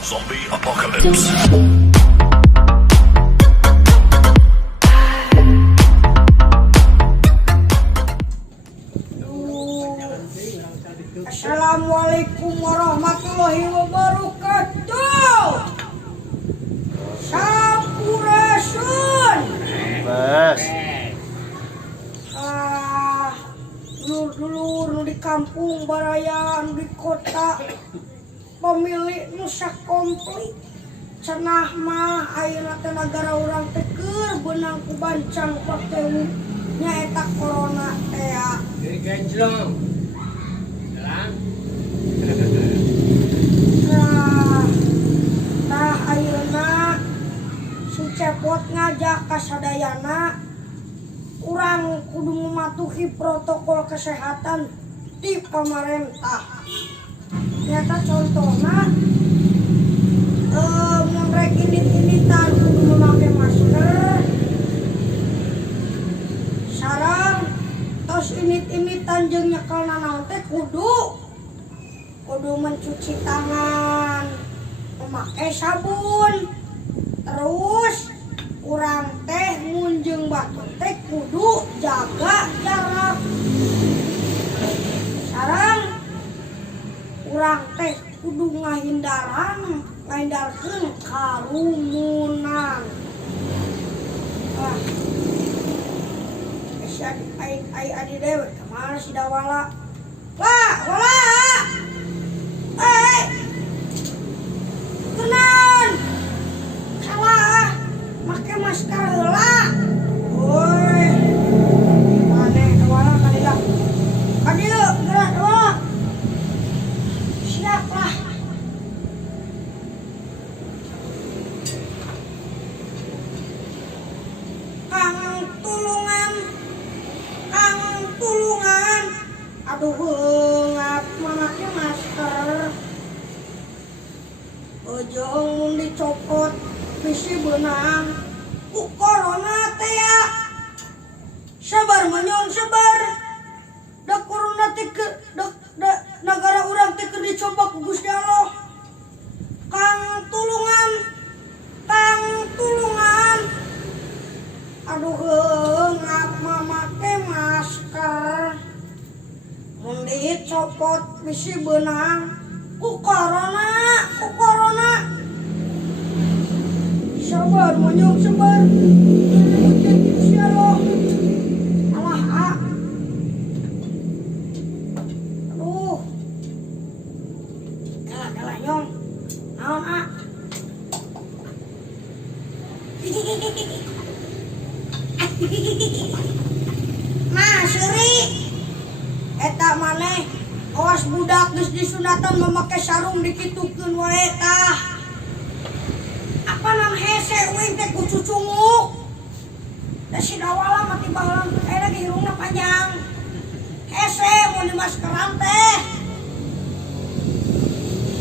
Zombie Apocalypse. Assalamualaikum warahmatullahi wabarakatuh. Sampurasun. Bas. Dulur-dulur di kampung Barayan di kota pemilik nusa komplit. Cenah mah ayeuna teh nagara urang teh keur beunang ku bancang pakeun nyaeta corona teh. Dari ganjlong. Jalan. Tah ayeuna si cepot ngajak ka sadayana urang kudu mematuhi protokol kesehatan di pemerintah. Nyata contohna mereka ini-initan kudu memakai masker, sarang tos ini-initan jeung nyekel nanaon teh kudu mencuci tangan, memakai sabun, terus urang teh munjung batur teh kudu jaga jarak. Sarang urang teh kudu ngahindarkeun karumunan. Wah, geus ai adi dewe kemana si Dawala? Wala. Kenan. Salah. Make masker heula. Woi. Mane Dawala kadieu. Kadieu gerak Dawala. Siap lah. Kang tulungan. Aduh heungap make masker. Ojong mun dicopot bisi beunang ku corona teh ya. Sabar manyon sabar. Da corona teh da negara urang teh keur dicoba ku Gusti Allah. Kang tulungan. Aduh heungap mamake masker. Mun dicopot bisi beunang ku corona. Sabar monyong sabar. Gusti Allah. Allah. Aduh. Kalah nyong. Naon ah? Nah, Suri. Eta maneh awas budak geus disunatan memakai sarung dikitukeun wae tah. Apa nam hese uing teh ku cucunguk. Da si Dawala mah tiba heula aya ge hirungna panjang. Hese mun di maskeran teh.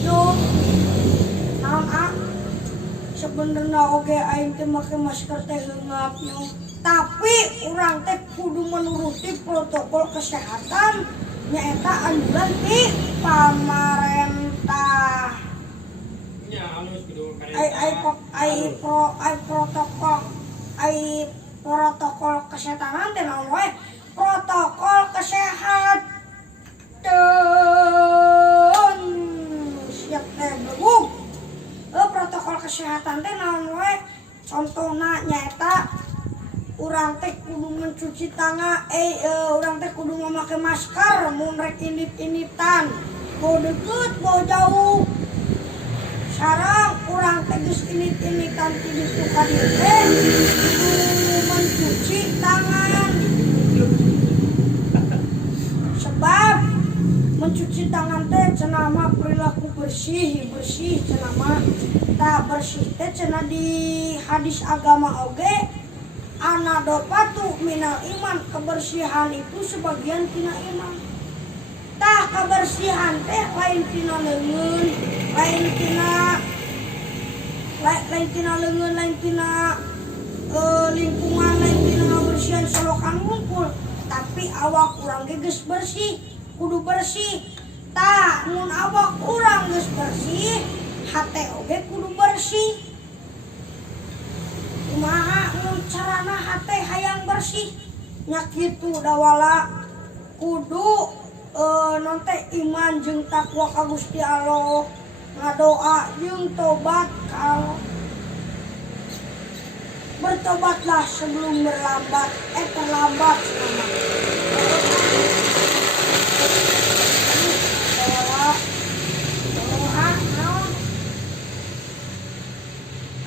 Yo. Naon ah? Sebenarnya oge aing teh make masker teh heungap nyong. Tapi urang teh kudu menuruti protokol kesehatan nyaeta anjuran ti pamarentah. Nya alus kudu protokol kesehatan teh naon we? Protokol kesehatan. Siap teh beuguk. Protokol kesehatan teh naon we? Contohna nyaeta urang teh kudu mencuci tangan, urang teh kudu memakai masker, mun rek init-initan, bau deket, bau jauh. Sarang urang teh geus init-initan ti ditu ka dieu teh kudu mencuci tangan. Sebab mencuci tangan teh cenah mah perilaku bersih cenah mah. Tah bersih teh cenah di hadis agama oge. Anadopatu minal iman, kebersihan itu sebagian tina iman. Tah kebersihan teh lain tina leungeun, lain tina lingkungan, lain tina ngabersihan solokan ngumpul. Tapi awak urang ge geus bersih, kudu bersih. Tah mun awak urang geus bersih, hate oge kudu bersih. Kumaha mun carana hate hayang bersih? Nya kitu dawala kudu non teh iman jeung takwa ka Gusti Allah, ngadoa jeung tobat ka Allah. Bertobatlah sebelum terlambat sama.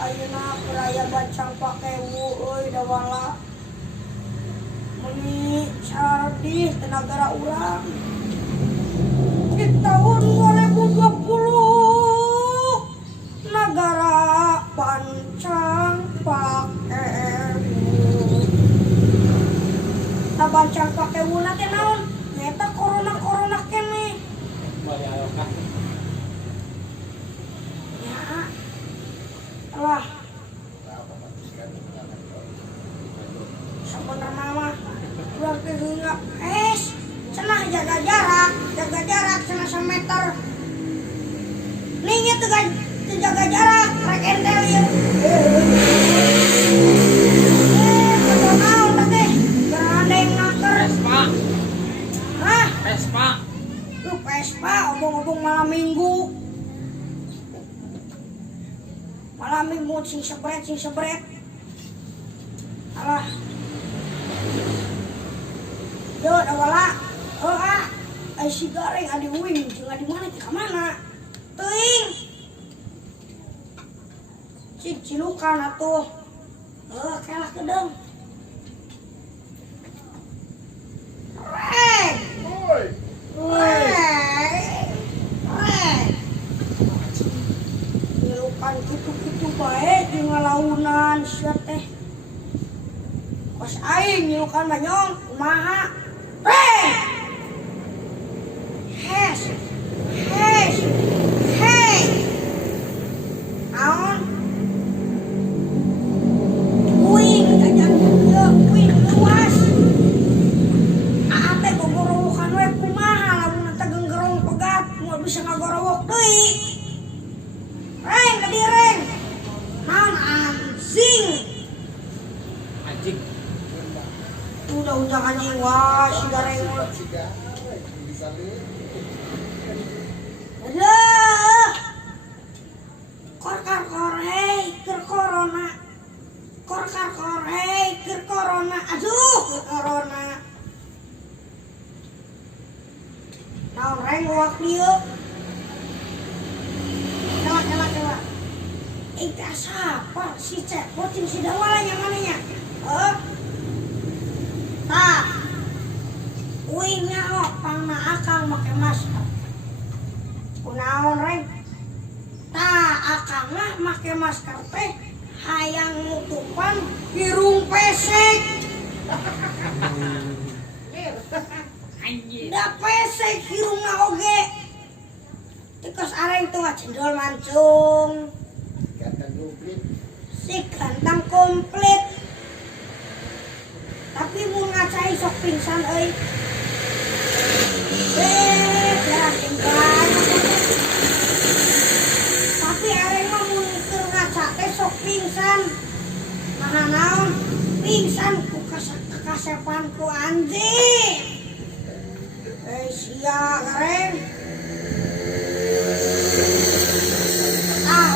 Ayeuna kuraya bancang pakewu euy dawala. Meni cardi tenagara urang. Di tahun 2020 negara bancang pakewu. Ta bancang pakewu na teh naon? Nyata corona kene. Ya. Wah. Sebenarnya mah urang teh heula cenah jaga jarak cenah 1 meter. Ning teu jaga jarak rek entel ieu. Naon teh? Gandeng naker. Vespa, obong-obong malam minggu. Malam minggu sing sebret. Alah. Yo dawala. Ai si gareng adi uing jeung adi mana teh ka mana? Teuing. Cik cilukan atuh. Kelah kedeung. Reng. Cilukan kitu-kitu bae jeung ngalaunan sia teh. Pas aing nyilukan banyong kumaha? Hey. Naon? Uing luas. Ate gogorowokan we kumaha lamun teh geunggerong pegat moal bisa ngagorowok deui. Reng ka dieu reng. Naon anjing? Anjing. Udah anjing wah si gareng. Aduh. Kor hei keur corona. Aduh keur corona. Naon reng wak dieu? Kela. Teh sapa si Cepot jeung si Dawala nya manehnya? Tah. Uing nyaho pangna akang make masker. Kunaon reng? Tah akang mah make masker teh hayang nutupan hirung pesek. Da pesek hirungna oge. Tikos areng tuh cendol mancung. Si ganteng komplit. Tapi mun ngacai sok pingsan euy. Jarang tinggal. Tapi areng mah mun keur ngaca teh sok pingsan. Mana naon? Pingsan ku kasepan ku anjing. Sia gareng.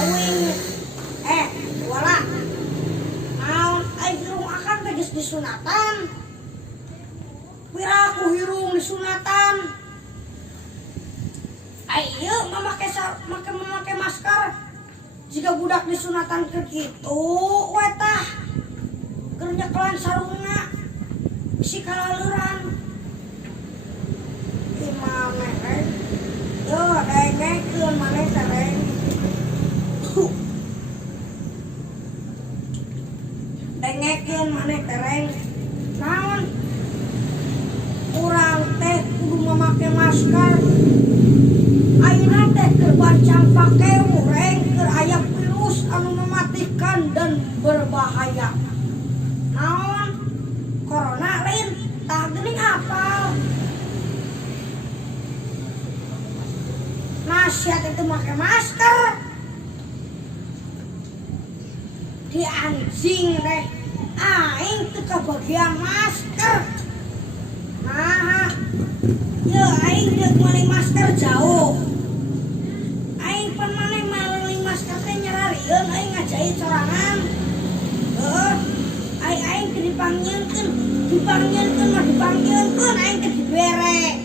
Wing. Wala. Naon ai hirung akang teh geus disunatan. Wira aku hirung disunatan. Ayo make masker. Jika budak disunatan ke kitu we tah. Keur nyekelan sarungna. Bisi kalaleuran. Imane reng. Yo dengekeun maneh teh reng. Dengekeun maneh teh reng. Naon? Urang teh kudu mamake masker. Ayeuna teh keur bancang pakewu reng keur aya virus anu mematikan dan berbahaya. Naon? Corona lain, tah geuning apal. Nasihat itu make masker. di anjing teh aing teu kabagian masker. Nah, ya aing geus meuli masker jauh. Aing pan maneh meuli masker teh nyararieun aing ngajahit sorangan. Aing teu dipanggieunkeun mah dipanggieunkeun aing teu dibere.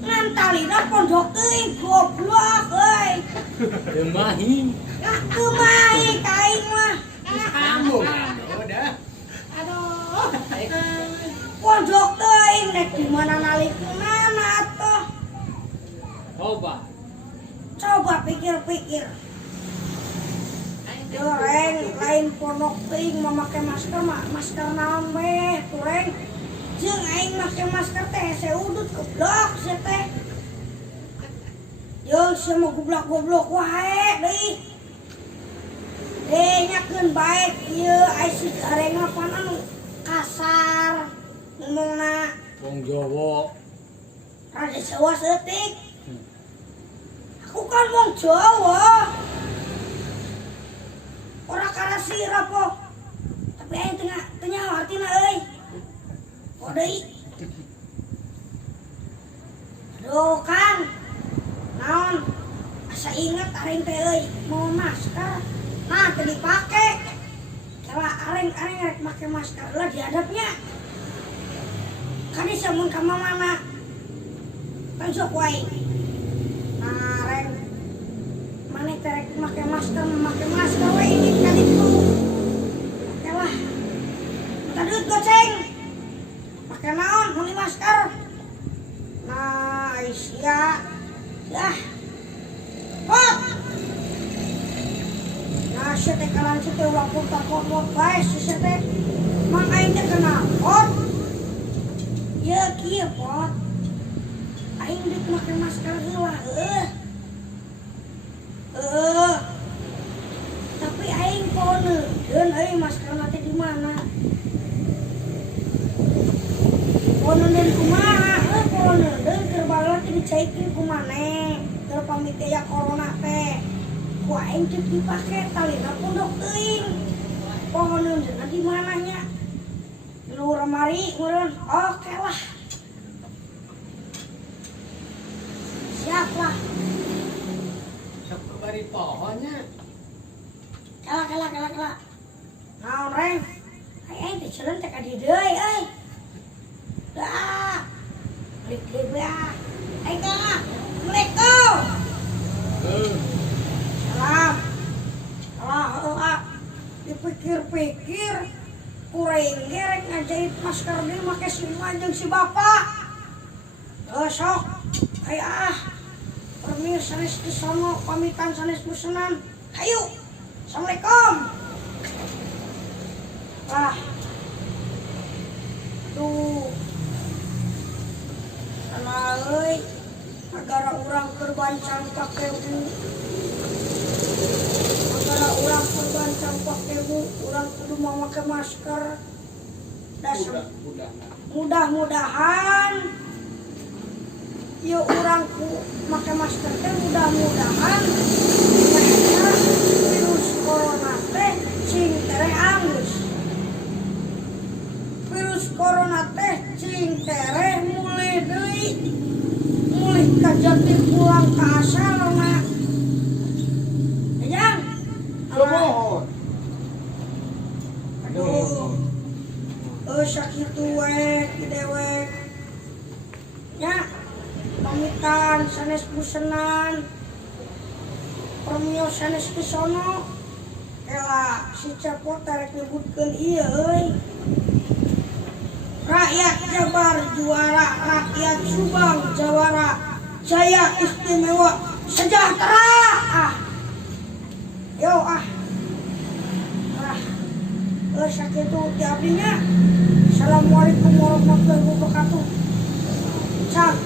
Ngan talina pondok teuing goblok euy. Demahi. Kumaha ka aing mah. Kamu udah. Aduh. Pondok teuing nek di mana nalikeunana atuh. Coba pikir-pikir. Reng, lain pondok teuing memakai masker masker naon we, tureng. Jeung aing make masker teh seudut goblok sia teh. Yo sia mah goblok-goblok wae deui. Nyakeun baik ieu ai si gareng apana nu kasar ngomongna. Wong Jawa. Rada Jawa seutik. Aku kan wong Jawa. Ora karasira po. Tapi aing teu nyaho artina euy. Oh deui. Aduh Kang. Naon? Asa inget aing teh euy mau masker. Nah, teu dipake. Kala aing rek make masker lah diadapnya. Kani samun ka mamana. Kan sok wae. Nah, rek maneh teh rek make masker wae ini kali itu. Oke lah. Minta duit goceng. Pakai naon meuli masker? Nah, sia. Dah. Pot. Nah, sia teh kalan sia teh ulah pot bae sia teh. Mang aing teh kenal pot. Ieu kieu pot. Aing dik make masker heula tapi aing poneun euy maskerna teh di mana? Poneun kumaha? Poneun keur bageula teh dicaikeun ku maneh. Keur pamit aya corona teh. Ku aing teh dipake talina pondok teuing. Poneun di mana nya? Di luar mari meureun. Oke lah. Siap lah. Sok bari pohonnya. Kala. Naon reng? Aing teh ceureun teh ka dieu deui euy. Dah. Balik deui ah. Aing teh. Assalamualaikum. Salam. Salah. Dipikir-pikir kuring ge rek ngajahit masker deui make si emak jeung si bapak. Sok. Aya permi sanes di sono pamitan sanes busenan. Hayu. Assalamualaikum. Tuh. Kana euy agara urang keur bancang pake bu. Agara urang keur bancang pake bu, urang kudu make masker. Mudah-mudahan ieu urang ku make masker teh mudah-mudahan virus corona teh cing tere anggeus. Virus corona teh cing tere mulai deui. Mulai ka jati pulang ka asalna. Ejang. Kumohon. Aduh. Sakitu we ki dewek. Nya pamitan sanes busenan. Permio sanes ke sono. Ela si Cepot tarek nyebutkeun ieu euy. Rakyat Jabar juara, rakyat Subang jawara, Jaya istimewa, sejahtera. Yo sakitu ti abdinya. Assalamualaikum warahmatullahi wabarakatuh. Cak.